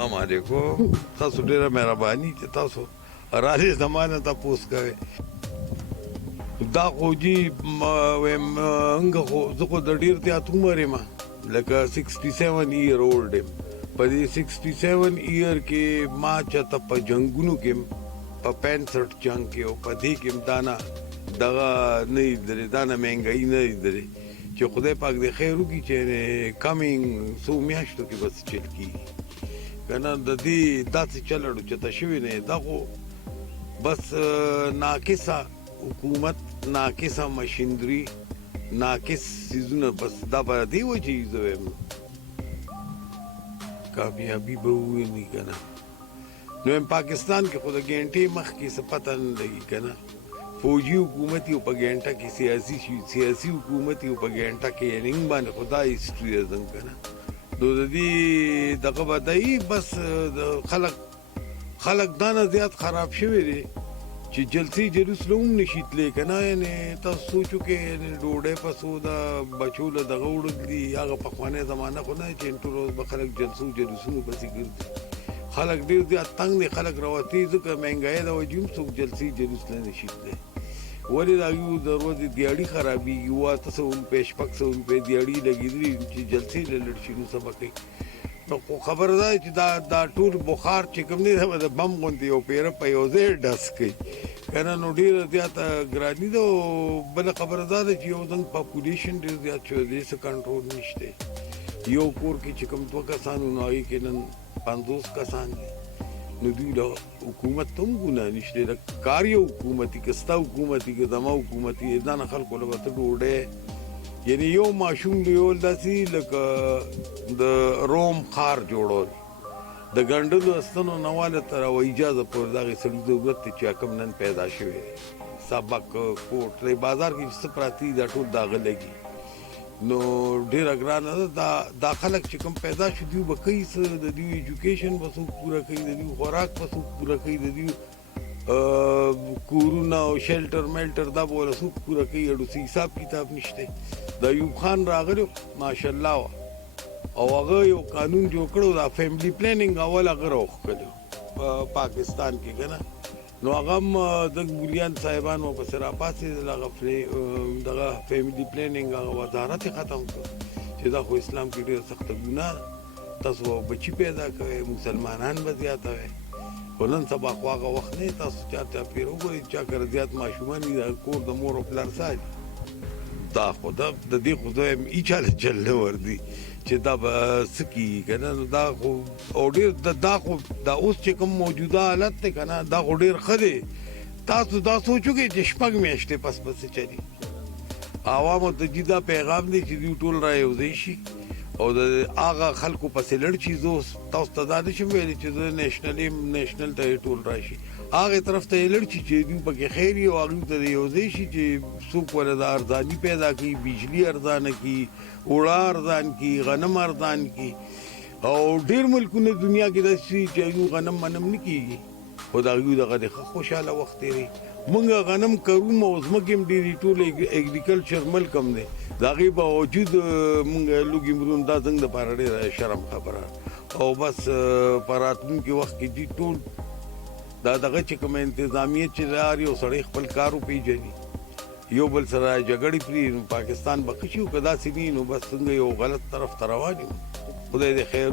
السلام علیکم. تاسو ډیره مهرباني چې تاسو راځي زمانه تاسو کوي. دا خو جی څنګه خو زه خو د ډیر تیات عمر یم لکه 67 year old یم. په دې 67 year کې ما چاته په جنگونو کې په 65 جنگ کې او په دې کې دانا دغه نه درې دانا مهنګای نه درې چې خدای پاک دې خیر وکړي چې کمینګ سو میاشتو کې بس چل کی کنه د دې داسې چلړو چې تشوي نه دا خو بس ناقصه حکومت ناقصه مشینری ناقص سيزونه بس دا به دی و چې زویم کامیابی به ویني کنه. نو پاکستان کې خود ګنټي مخ کې څه پته نه لګي کنه. فوجي حکومت یو په ګنټه کې سیاسي حکومت یو په ګنټه کې رنګ باندې خدای هیستوري زم کنه. نو د دې دغه بدای بس خلک دانه زیات خراب شوی دی چې جلسي جلوسلوم نشیت لیکنه یعنی تاسو سوچو کې ډوډۍ پسو دا بچو له دغه وړي هغه په خوانه زمانہ خو نه چې ټول روز به خلک جلسونو پسې ګرځي. خلک ډیر زیات تنگ دي خلک راوتی ځکه مهنګای د وجوم څوک جلسي جلوس نه نشیت دی. ولې دا یو د ورځې دیاړي خرابېږي وا تاسو په شپږ سو په دیاړي لګېدلي چې جلسي لړ شي نو سبا کوي. نو خبر ده چې دا ټول بخار چې کوم دی د بم غوندي او پیره په یو ځای ډس کوي کنه. نو ډیر زیات ګرانی ده. بل خبر ده چې یو ځن پاپولیشن ډیر زیات شو دی څه کنټرول نشته. یو کور کې چې کوم دوه کسان نو هغه کې نن 50 کسان دي. نو دوی له حکومت هم ګناه نشته. د کاري حکومتي کستا حکومتي که زما حکومتي دا نه خلکو له وته ډوډۍ یعنی یو ماشوم دی یو داسې لکه د روم خار جوړول د ګنډلو استنو نواله تر او اجازه پر دغه سړي ضرورت چې کوم نن پیدا شوی سبق کوټ ری بازار کې څه پراتی دا ټول داغه لګي. نو ډیر ګرانه دا خلک چې کوم پیدا شو دی وکړي څه د دې ایجوکیشن وسو پورا کوي د دې خوراک وسو پورا کوي د دې کورونا او شیلټر میلټر دا بوله سو پورا کوي اډو حساب کتاب نشته. د ایوب خان راغلو ماشاءالله او هغه یو قانون جوړ کړو دا فیملی پلانینګ اول هغه راوخ کړو پاکستان کې کنه. نو هغه د ګولیان صاحبانو په سره پاسې دغه فیملی پلانینګ هغه وزارت ختم کړ چې دا خو اسلام کې ډېر سخت ګناه تاسو بچی پیدا کوي مسلمانان به زیات وي. ولن سبا خو هغه وخت نه تاسو چاته پیرو ګوري چا کړ زیات ماشومان دي کور د مور او پلار ساج دا خو د دې خو زم ایچاله چل ور دي چې دا سکی کنه. دا خو او ډیر دا خو دا اوس چې کوم موجوده حالت ته کنه دا خو ډیر خدي. تاسو دا سوچو کې چې شپږ میاشتې پس چلی عوامو ته جدا پیغام دی چې دوی ټول را یو ځای شي او د هغه خلکو پسې لړ شي. زه تاسو ته دا نشم ویلی چې زه نیشنل ته ټول راشي هغه طرف ته لړ شي چې دوی پکې خیر او هغه ته یو ځای شي چې څوک ولې د ارزاني پیدا کړي بجلی ارزانه کړي اوړه ارزان کړي غنم ارزان کړي. او ډیر ملکونه دنیا کې داسې چې یو غنم منم نه کیږي خو دا یو دغه د خوشاله وخت دی. مونږ غنم کوو او زمکه ډېری ټول اګریکلچر ملک هم دی دا غي باوجود مونږ لوګي مرون دا څنګه د پاره ډېر شرم خبره او بس پراتون کې وخت کې دي ټول دا دغه چې کوم انتظامیه چې لري او سړی خپل کارو پیژني یو بل سره جګړې پری پاکستان بخښیو کدا سینې نو بس څنګه یو غلط طرف روان یو. خدای دې خیر